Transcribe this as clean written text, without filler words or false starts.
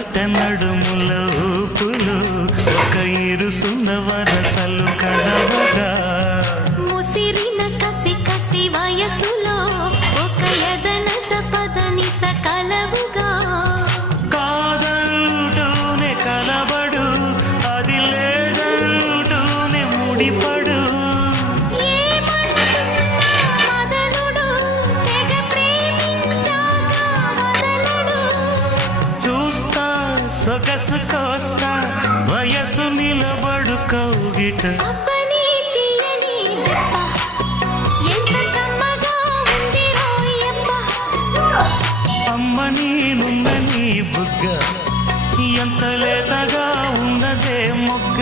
పాట నడుముల ఊపులు ఒక ఇరుసున్న వరసలు కడవగా ముసిరిన కసి కసి వయసులో ఒక యదన సపదని సకలవుగా కాదంటూనే కలబడు అది లేదంటూనే ముడిపడు ఏమంటున్నా మదనుడు తెగ ప్రేమించాక వదలడు చూస్తా సొగసు కోస్తా వయసు నిలబడు కౌగిట అబ్బని తీయని దెబ్బ ఎంత కమ్మగా ఉంది రోయబ్బ అమ్మ నేనున్న నీ బుగ్గ ఎంత లేతగా ఉన్నదే మొగ్గ